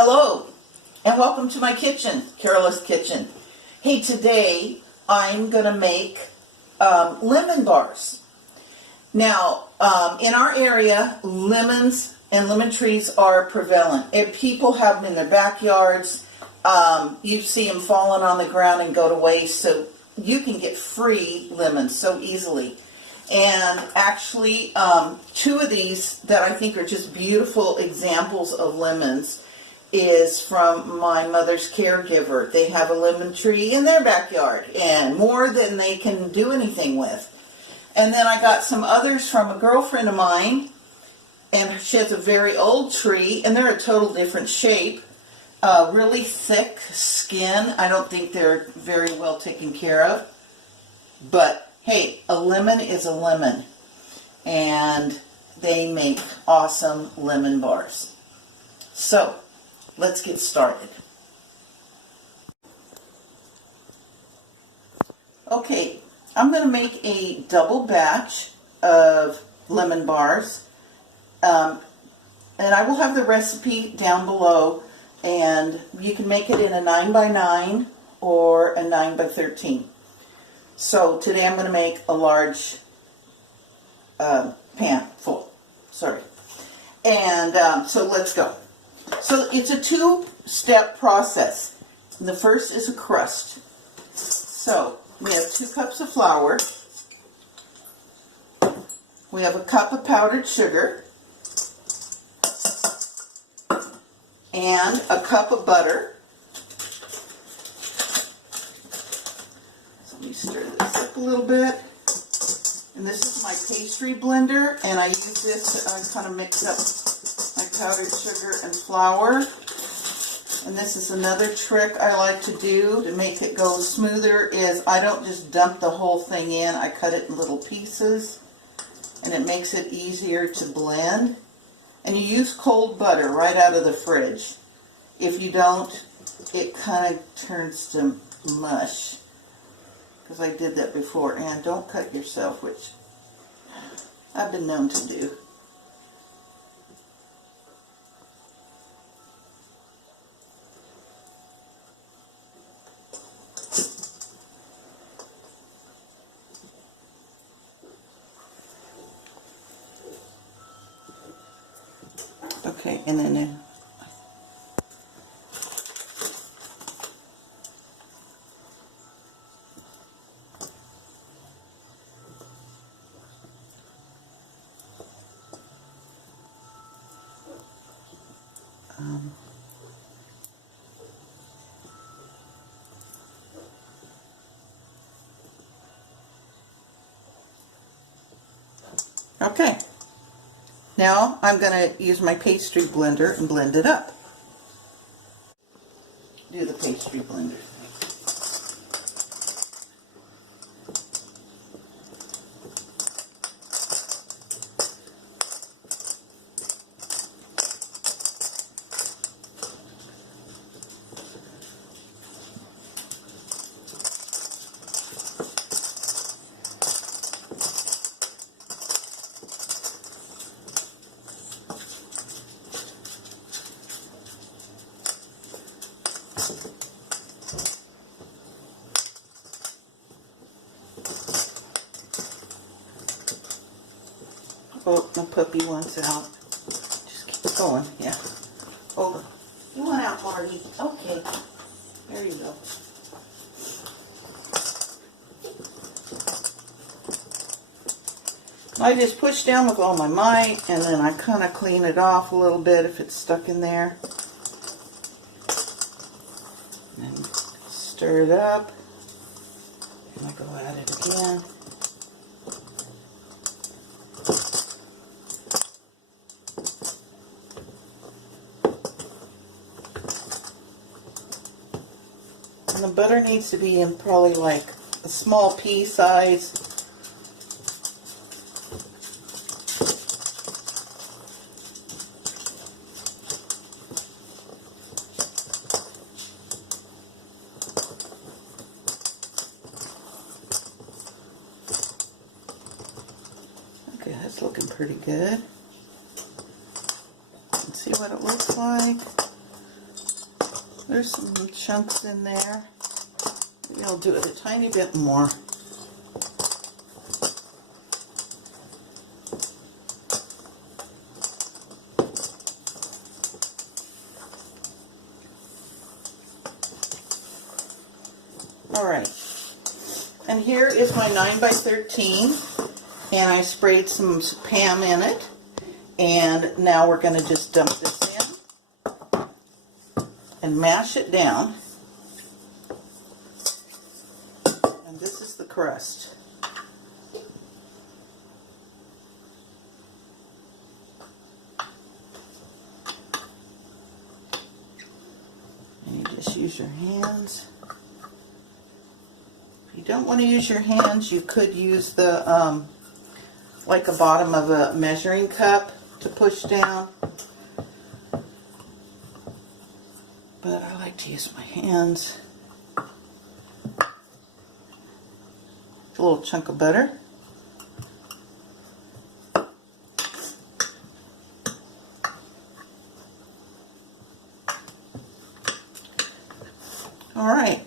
Hello, and welcome to my kitchen, Carola's Kitchen. Hey, today I'm going to make lemon bars. Now, in our area, lemons and lemon trees are prevalent. If people have them in their backyards, you see them falling on the ground and go to waste, so you can get free lemons so easily. And actually, two of these that I think are just beautiful examples of lemons is from my mother's caregiver. They have a lemon tree in their backyard, and more than they can do anything with. And then I got some others from a girlfriend of mine, and she has a very old tree, and they're a total different shape. Really thick skin. I don't think they're very well taken care of. But hey, a lemon is a lemon, and they make awesome lemon bars. So, let's get started. Okay, I'm going to make a double batch of lemon bars, and I will have the recipe down below, and you can make it in a 9x9 or a 9x13. So today I'm going to make a large pan full. Sorry. And so let's go. So it's a two-step process. The first is a crust. So we have 2 cups of flour. We have a cup of powdered sugar. And a cup of butter. So let me stir this up a little bit. And this is my pastry blender, and I use this to kind of mix up my powdered sugar and flour. And this is another trick I like to do to make it go smoother, is I don't just dump the whole thing in, I cut it in little pieces, and it makes it easier to blend. And you use cold butter right out of the fridge. If you don't, it kind of turns to mush, because I did that before. And don't cut yourself, which I've been known to do. Okay, and then okay. Now I'm going to use my pastry blender and blend it up. Do the pastry blender thing. Oh, my puppy wants out. Just keep going, yeah. Hold on. You want out, Marty? Okay. There you go. I just push down with all my might, and then I kind of clean it off a little bit if it's stuck in there. And stir it up. And I go at it again. And the butter needs to be in probably like a small pea size. Okay, that's looking pretty good. Let's see what it looks like. There's some chunks in there. Maybe I'll do it a tiny bit more. Alright, and here is my 9 by 13, and I sprayed some Pam in it, and now we're going to just dump this in and mash it down, and this is the crust. And you just use your hands. You don't want to use your hands. You could use the like a bottom of a measuring cup to push down, but I like to use my hands. A little chunk of butter. All right.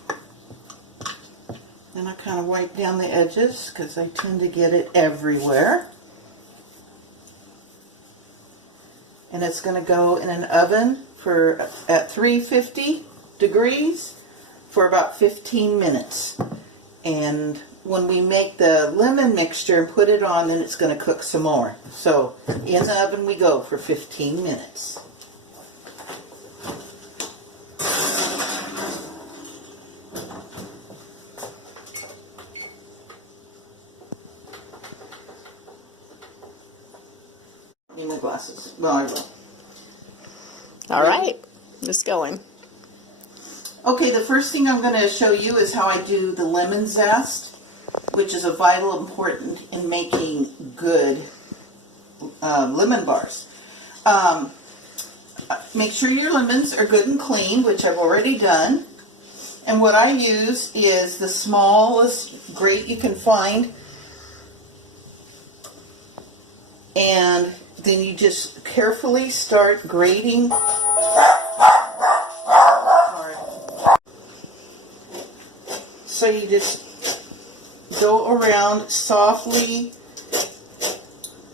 And I kind of wipe down the edges because I tend to get it everywhere. And it's going to go in an oven for at 350 degrees for about 15 minutes. And when we make the lemon mixture and put it on, then it's going to cook some more. So in the oven we go for 15 minutes. Need my glasses. Well, I will. All right, just going. Okay, the first thing I'm going to show you is how I do the lemon zest, which is a vital important in making good lemon bars. Make sure your lemons are good and clean, which I've already done. And what I use is the smallest grate you can find. And then you just carefully start grating. So you just go around softly,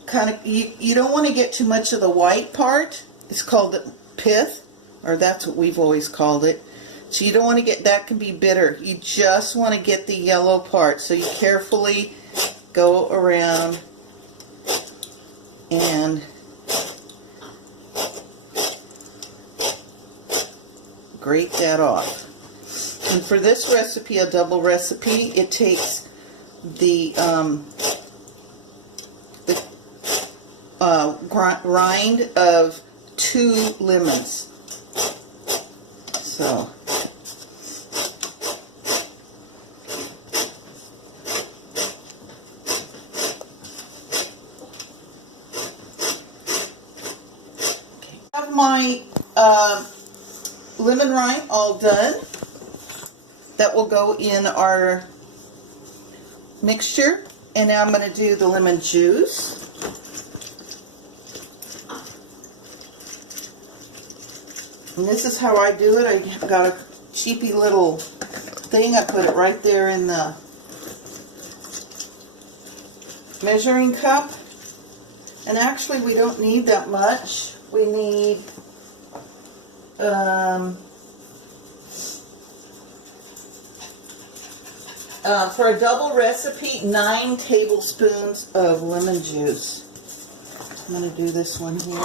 kind of, you don't want to get too much of the white part. It's called the pith, or that's what we've always called it. So you don't want to get, that can be bitter. You just want to get the yellow part. So you carefully go around and grate that off. And for this recipe, a double recipe, it takes the rind of 2 lemons. So I have my lemon rind all done. That will go in our mixture. And now I'm going to do the lemon juice. And this is how I do it. I got a cheapy little thing. I put it right there in the measuring cup. And actually we don't need that much. We need for a double recipe, 9 tablespoons of lemon juice. I'm going to do this one here.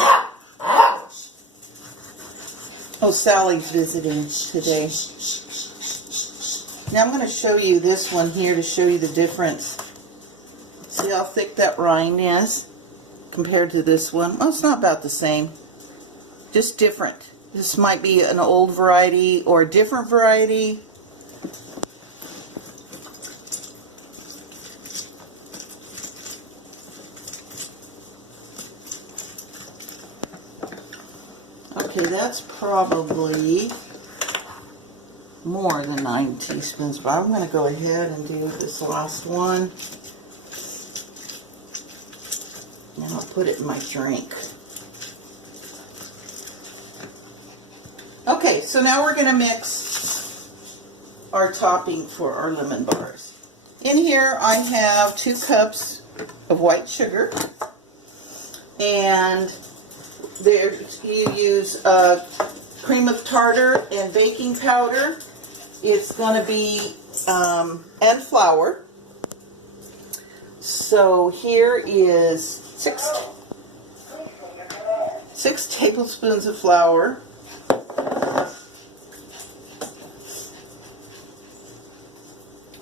Oh, Sally's visiting today. Now I'm going to show you this one here to show you the difference. See how thick that rind is compared to this one? Well, it's not about the same. Just different. This might be an old variety or a different variety. Okay, that's probably more than 9 teaspoons, but I'm going to go ahead and do this last one. And I'll put it in my drink. Okay. Okay, so now we're going to mix our topping for our lemon bars. In here I have 2 cups of white sugar, and there you use cream of tartar and baking powder. It's going to be and flour. So here is 6 tablespoons of flour,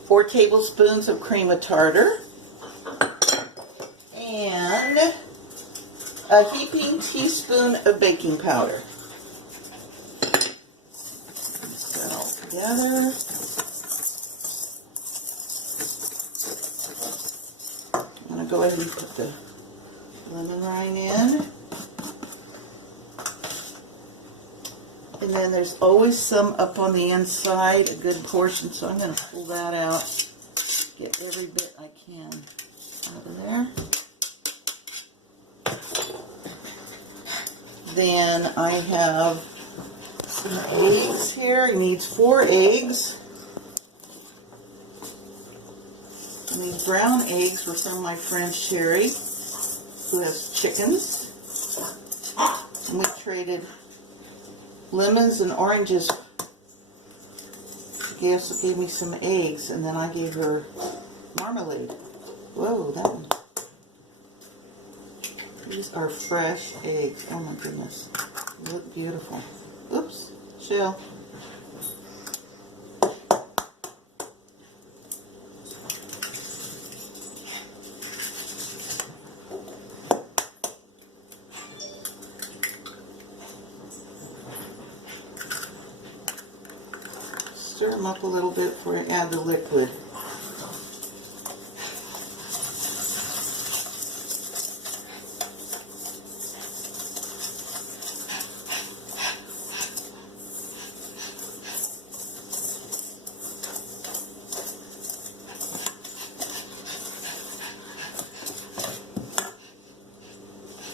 4 tablespoons of cream of tartar, and a heaping teaspoon of baking powder. Mix that all together. I'm going to go ahead and put the lemon rind in. And then there's always some up on the inside, a good portion, so I'm going to pull that out, get every bit I can out of there. Then I have some eggs here. It needs 4 eggs. And these brown eggs were from my friend Sherry, who has chickens. And we traded lemons and oranges. She also gave me some eggs, and then I gave her marmalade. Whoa, that one. These are fresh eggs. Oh my goodness. They look beautiful. Oops, shell. Stir them up a little bit before you add the liquid.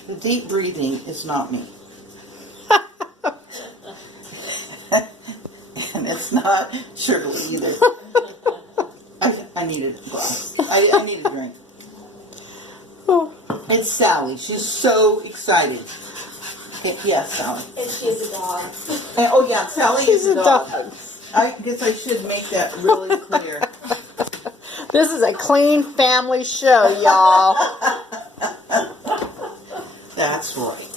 The deep breathing is not me. And it's not Shirley either. I needed a glass. I need a drink. It's Sally. She's so excited. Yes, Sally. And she's a dog. Oh yeah, Sally is a dog. dog. I guess I should make that really clear. This is a clean family show, y'all. That's right.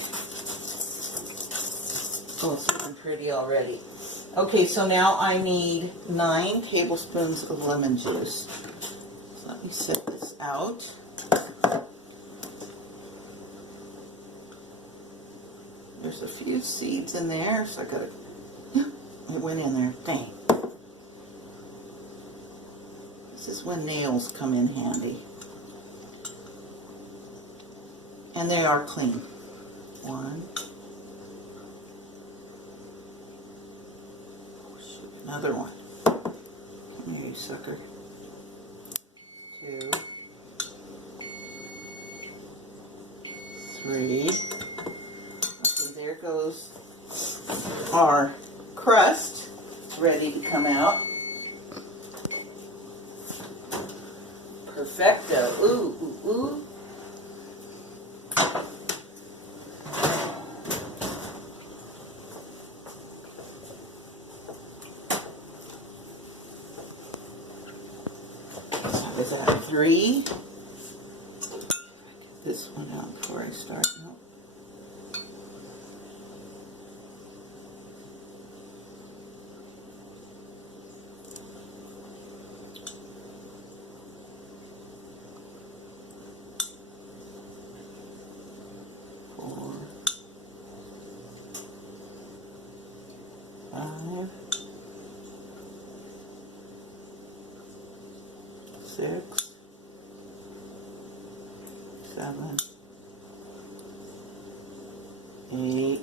Oh, it's looking pretty already. Okay, so now I need 9 tablespoons of lemon juice. So let me set this out. There's a few seeds in there, so I gotta, it went in there, dang. This is when nails come in handy. And they are clean. 1. Another one. Come here, you sucker. 2. 3. Okay, there goes our crust. It's ready to come out. Perfecto. Ooh, ooh, ooh. Is that 3? Get this one out before I start. No. Four. 5. 6, 7, 8,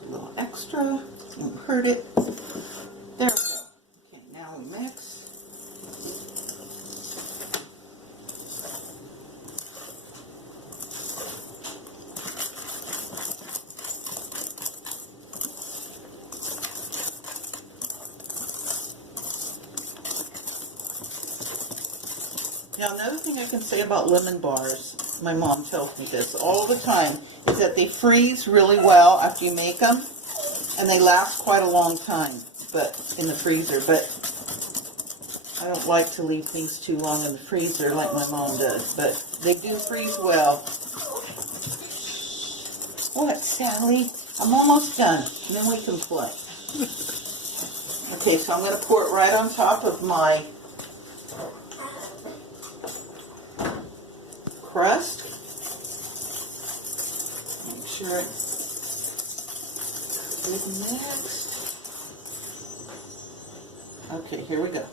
a little extra, won't hurt it. There we go. Okay, now we mix. Now, another thing I can say about lemon bars, my mom tells me this all the time, is that they freeze really well after you make them, and they last quite a long time, but in the freezer. But I don't like to leave things too long in the freezer like my mom does, but they do freeze well. What, Sally? I'm almost done, and then we can play. Okay, so I'm going to pour it right on top of my crust. Make sure it's good mixed. Okay, here we go.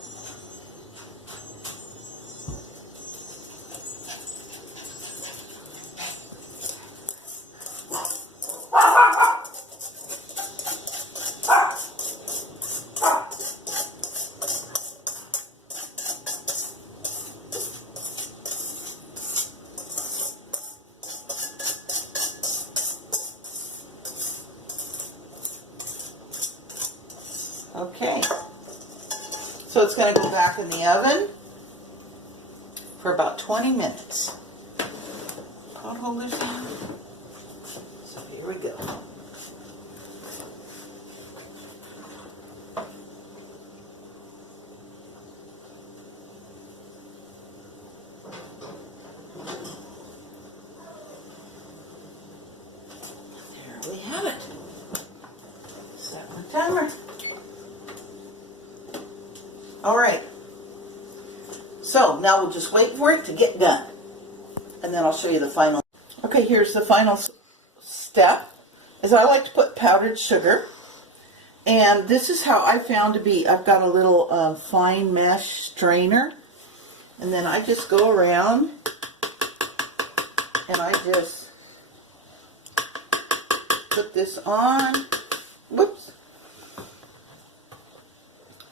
Okay, so it's going to go back in the oven for about 20 minutes. Pot holders in. So here we go. There we have it. Set my timer. All right, so now we'll just wait for it to get done, and then I'll show you the final. Okay, here's the final step, is I like to put powdered sugar, and this is how I found to be. I've got a little fine mesh strainer, and then I just go around, and I just put this on, whoops.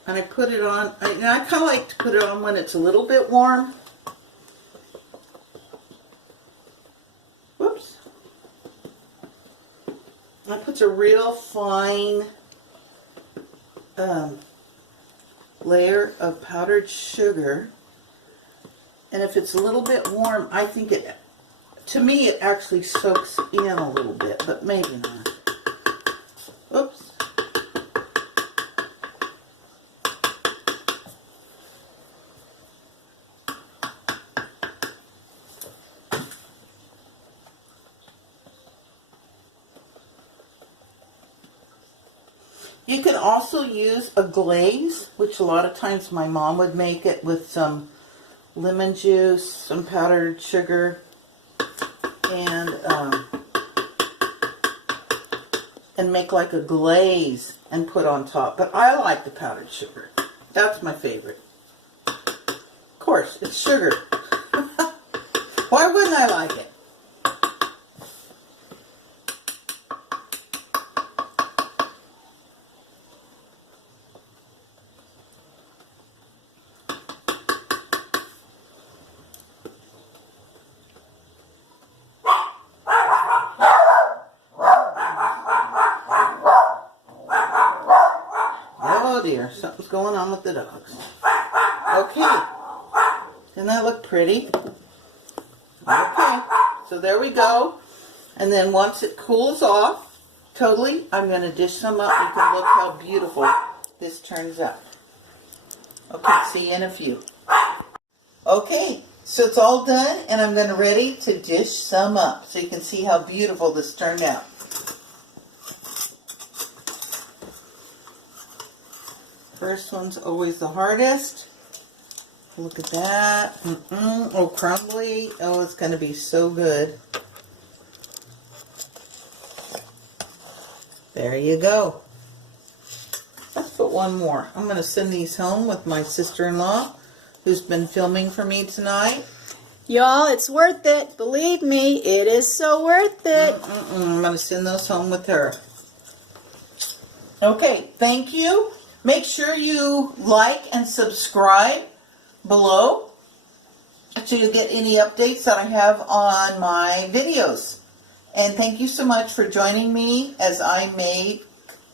And I put it on, I kind of like to put it on when it's a little bit warm. Whoops. That puts a real fine layer of powdered sugar. And if it's a little bit warm, I think it, to me, it actually soaks in a little bit, but maybe not. Oops. You can also use a glaze, which a lot of times my mom would make it with some lemon juice, some powdered sugar, and make like a glaze and put on top. But I like the powdered sugar. That's my favorite. Of course, it's sugar. Why wouldn't I like it? Oh dear, something's going on with the dogs. Okay, doesn't that look pretty? Okay, so there we go. And then once it cools off totally, I'm going to dish some up. You can look how beautiful this turns out. Okay, see you in a few. Okay, so it's all done, and I'm going to ready to dish some up so you can see how beautiful this turned out. First one's always the hardest. Look at that. Oh, crumbly. Oh, it's going to be so good. There you go. Let's put one more. I'm going to send these home with my sister-in-law, who's been filming for me tonight. Y'all, it's worth it. Believe me, it is so worth it. I'm going to send those home with her. Okay, thank you. Make sure you like and subscribe below so you get any updates that I have on my videos. And thank you so much for joining me as I make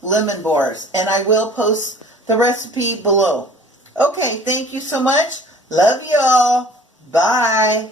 lemon bars. And I will post the recipe below. Okay, thank you so much. Love y'all. Bye.